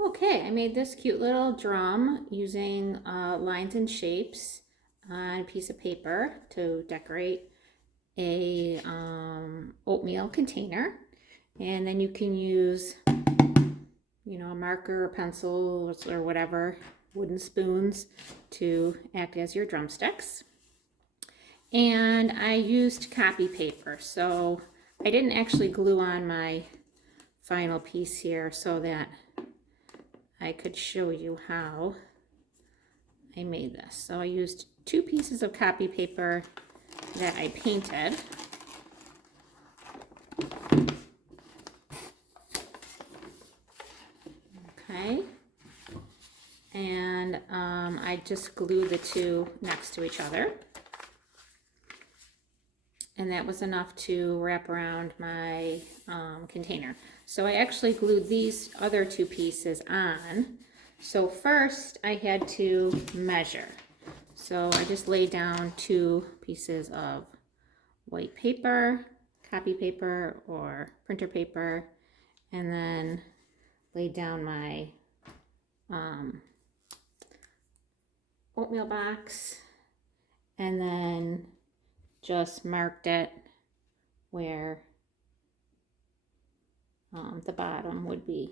Okay, I made this cute little drum using lines and shapes on a piece of paper to decorate a oatmeal container. And then you can use, a marker or pencil or whatever, wooden spoons to act as your drumsticks. And I used copy paper, so I didn't actually glue on my final piece here so that I could show you how I made this. So I used 2 pieces of copy paper that I painted. Okay. And I just glued the 2 next to each other. And that was enough to wrap around my container. So I actually glued these other 2 pieces on. So first I had to measure. So I just laid down 2 pieces of white paper, copy paper or printer paper, and then laid down my oatmeal box, and then just marked it where the bottom would be.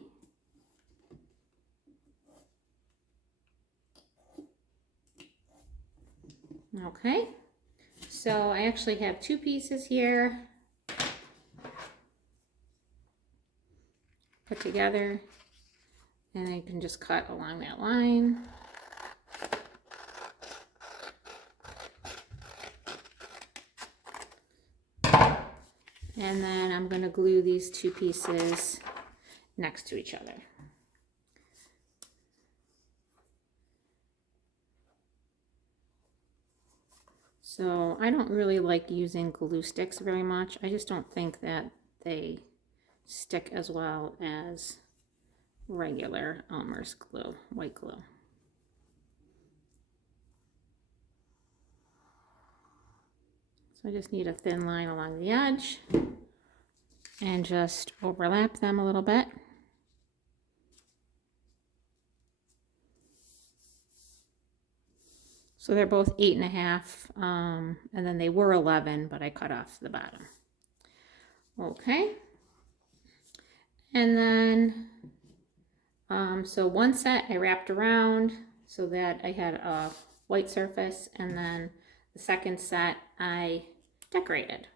Okay, so I actually have 2 pieces here put together, and I can just cut along that line. And then I'm going to glue these 2 pieces next to each other. So I don't really like using glue sticks very much. I just don't think that they stick as well as regular Elmer's glue, white glue. So I just need a thin line along the edge and just overlap them a little bit. So they're both 8.5, and then they were 11, but I cut off the bottom. Okay. And then, so one set I wrapped around so that I had a white surface, and then the second set I decorated.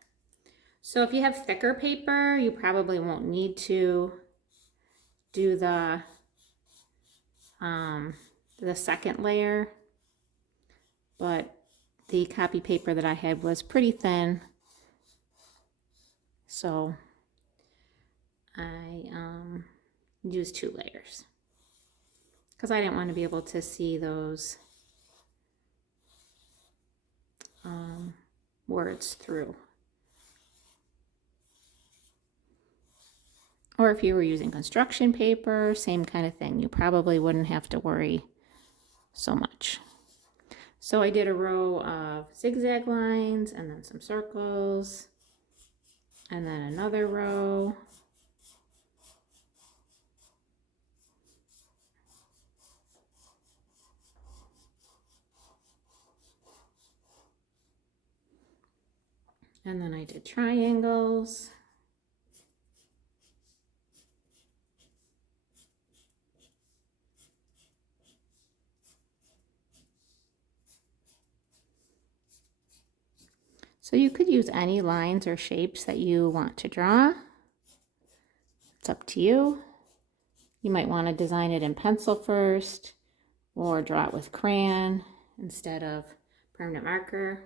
So if you have thicker paper, you probably won't need to do the second layer, but the copy paper that I had was pretty thin, so I used 2 layers because I didn't want to be able to see those words through. Or if you were using construction paper, same kind of thing. You probably wouldn't have to worry so much. So I did a row of zigzag lines and then some circles, and then another row. And then I did triangles. So you could use any lines or shapes that you want to draw. It's up to you. You might want to design it in pencil first, or draw it with crayon instead of permanent marker.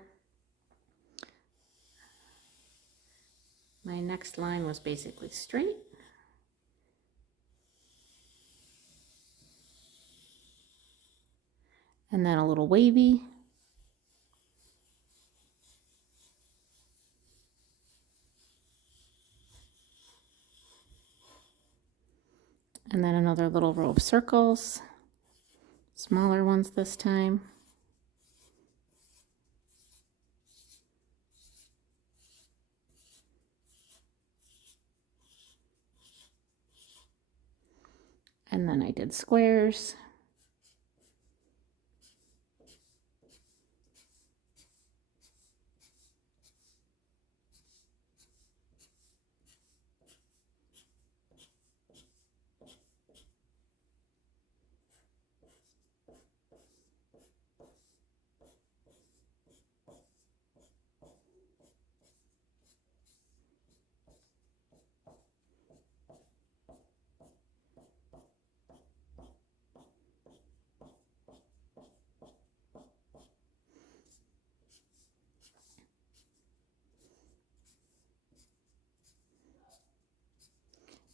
My next line was basically straight. And then a little wavy. And then another little row of circles, smaller ones this time. And then I did squares.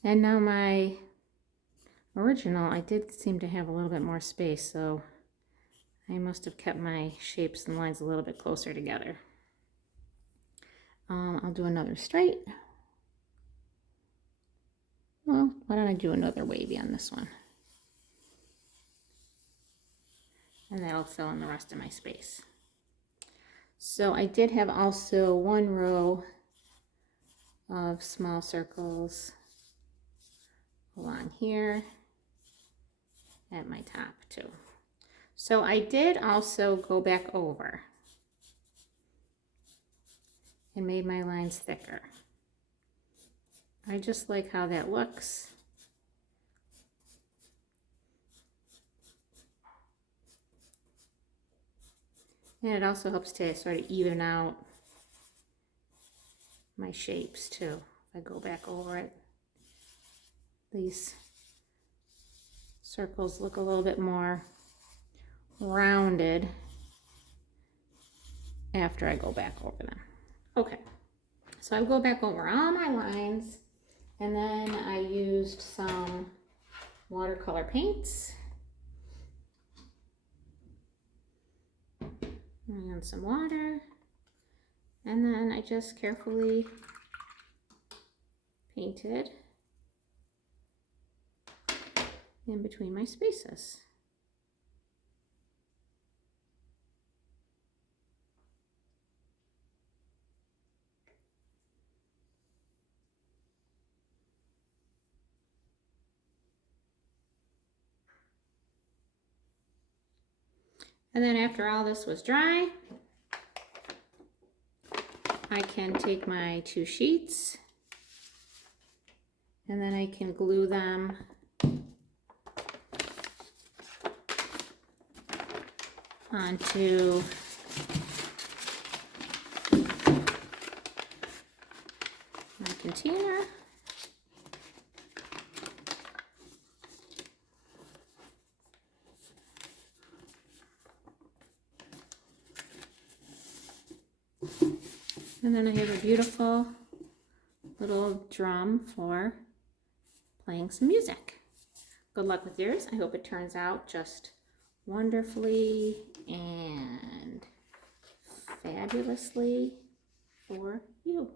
And now my original, I did seem to have a little bit more space, so I must have kept my shapes and lines a little bit closer together. I'll do another straight. Well, why don't I do another wavy on this one? And that'll fill in the rest of my space. So I did have also one row of small circles along here at my top too. So I did also go back over and made my lines thicker. I just like how that looks. And it also helps to sort of even out my shapes too. If I go back over it, these circles look a little bit more rounded after I go back over them. Okay, so I go back over all my lines, and then I used some watercolor paints and some water, and then I just carefully painted in between my spaces. And then after all this was dry, I can take my two sheets and then I can glue them onto my container. And then I have a beautiful little drum for playing some music. Good luck with yours. I hope it turns out just wonderfully and fabulously for you.